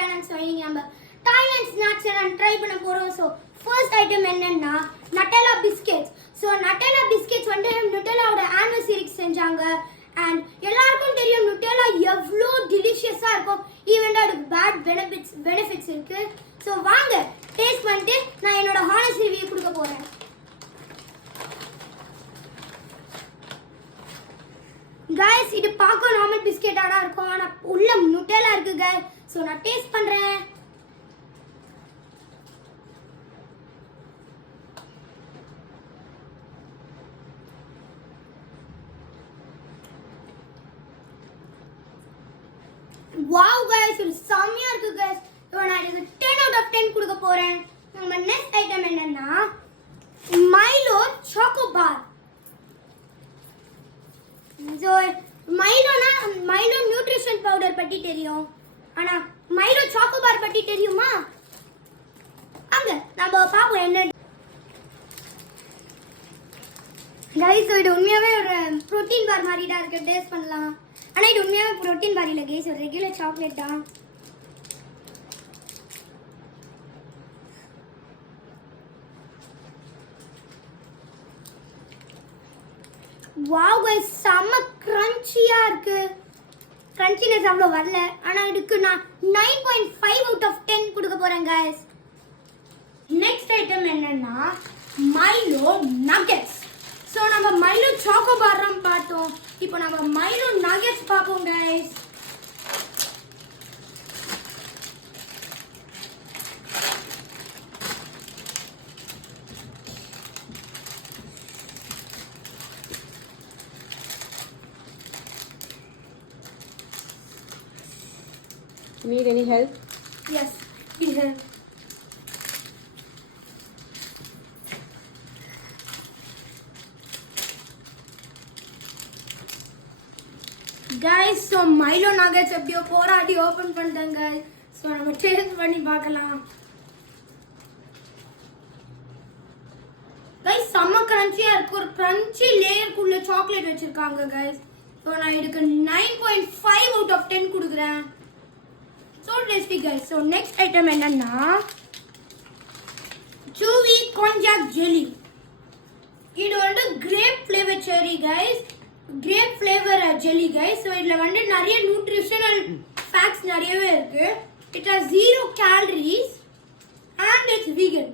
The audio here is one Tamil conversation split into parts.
channel. So இன்னைக்கு நம்ம Thailand snacks and try பண்ண போறோம். So first item என்னன்னா Nutella biscuits. So Nutella biscuits வந்து Nutellaவோட anniversary செஞ்சாங்க. And எல்லாருக்கும் தெரியும் Nutella எவ்வளோ delicious-ஆ இருக்கும். even அதுக்கு bad benefits இருக்கு. So வாங்க டேஸ்ட் பண்ணிட்டு நான் என்னோட honest review கொடுக்க போறேன். guys இது பார்க்க நார்மல் பிஸ்கெட்டாடா இருக்கும் ஆனா உள்ள நுட்டெல்லா இருக்கு guys சோ நான் டேஸ்ட் பண்றேன் wow guys இது செமையா இருக்கு guys சோ நான் இதுக்கு 10 out of 10 கொடுக்க போறேன் நம்ம நெக்ஸ்ட் ஐட்டம் என்னன்னா Milo choco bar So Milo nutrition powder பத்தி தெரியும் ஆனா மைலோ சாக்கோ பார் பத்தி தெரியுமா அங்க நம்ம பாப்போம் என்ன गाइस இது உண்மையாவே ஒரு புரோட்டீன் பார் மாதிரி தான் இருக்கு டேஸ்ட் பண்ணலாம் ஆனா இது உண்மையாவே புரோட்டீன் பார் இல்ல गाइस ஒரு ரெகுலர் சாக்லேட் தான் wow guys செம்ம கிரன்ச்சியா இருக்கு கிரன்ச்சினஸ் அவ்வளோ வரல ஆனா இதுக்கு நான் 9.5 out of 10 கொடுக்க போறேன் guys நெக்ஸ்ட் ஐட்டம் என்னன்னா மைலோ நகெட்ஸ் சோ நம்ம மைலோ சாக்கோ பார் பார்த்தோம் இப்போ நம்ம மைலோ நகெட்ஸ் பார்ப்போம் guys Need any help? Yes, please help. Guys, so Milo nuggets எப்படியோ போராடி ஓபன் பண்ணிட்டேன் guys. So நம்ம டேஸ்ட் பண்ணி பார்க்கலாம். Guys, செம்ம கிரன்ச்சியா இருக்கு ஒரு கிரன்ச்சி லேயர்க்குள்ள சாக்லேட் வச்சிருக்காங்க guys. So நான் இதுக்கு 9.5 out of 10 கொடுக்கிறேன். So tasty guys. So next item என்னன்னா chewy konjac jelly. இது வந்து grape flavor cherry guys. Grape flavor jelly guys. So இதுல வந்து நிறைய nutritional facts நிறையவே இருக்கு. It has 0 calories and it's vegan.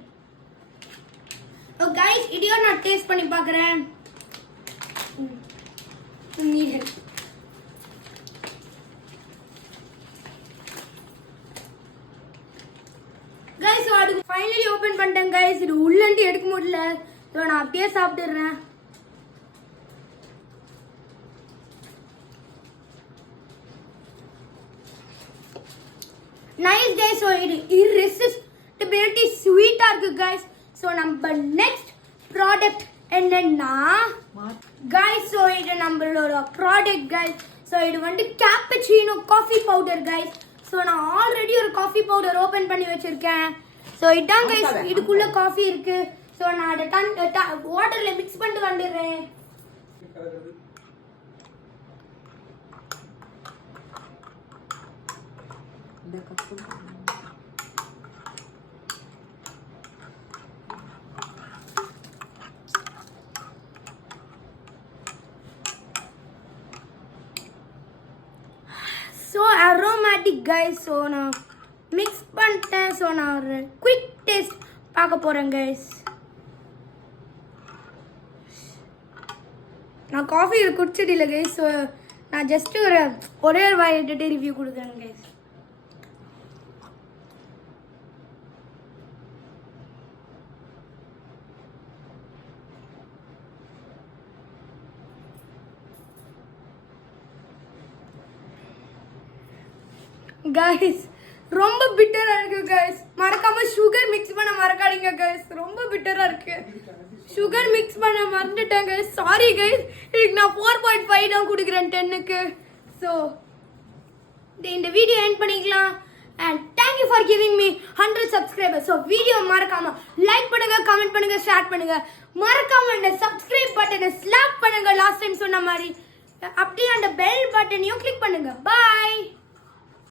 So guys இதையும் நான் டேஸ்ட் பண்ணி பார்க்கறேன். Need help. guys so அது ஃபைனலி ஓபன் பண்ணிட்டேன் guys இது உள்ளண்டி எடுக்க முடியல சோ நான் அப்படியே சாப்பிடுறேன் nice guys so இது irresistibility sweet-ஆ இருக்கு guys so நம்ம next product என்னன்னா guys so இது நம்மளோட product guys so இது வந்து cappuccino coffee powder guys so நான் ஆல்ரெடி ஒரு காஃபி பவுடர் ஓபன் பண்ணி வச்சிருக்கேன் so இதான் गाइस இதுக்குள்ள காஃபி இருக்கு so நான் அத வாட்டர்ல mix பண்ணிட்டு வந்துறேன் இந்த cup so aromatic guys so நான் mix பண்ணிட்டேன் so நான் ஒரு quick taste பார்க்க போறேன் guys நான் காஃபி குடிச்சது இல்ல guys so நான் ஜஸ்ட் ஒரே ஒரு வாய் எடுத்து ரிவ்யூ கொடுக்குறேன் guys guys ரொம்ப பிட்டரா இருக்கு guys மறக்காம சுகர் mix பண்ண மறக்காதீங்க guys ரொம்ப பிட்டரா இருக்கு சுகர் mix பண்ண மறந்துட்டேன் guys sorry guys இதுக்கு நான் 4.5 தான் கொடுக்கிறேன் 10 க்கு so இந்த வீடியோ எண்ட் பண்ணிக்கலாம் and thank you for giving me 100 subscribers so video மறக்காம லைக் பண்ணுங்க கமெண்ட் பண்ணுங்க ஷேர் பண்ணுங்க மறக்காம இந்த subscribe பட்டனை slap பண்ணுங்க லாஸ்ட் டைம் சொன்ன மாதிரி அப்படியே அந்த பெல் பட்டனையும் கிளிக் பண்ணுங்க bye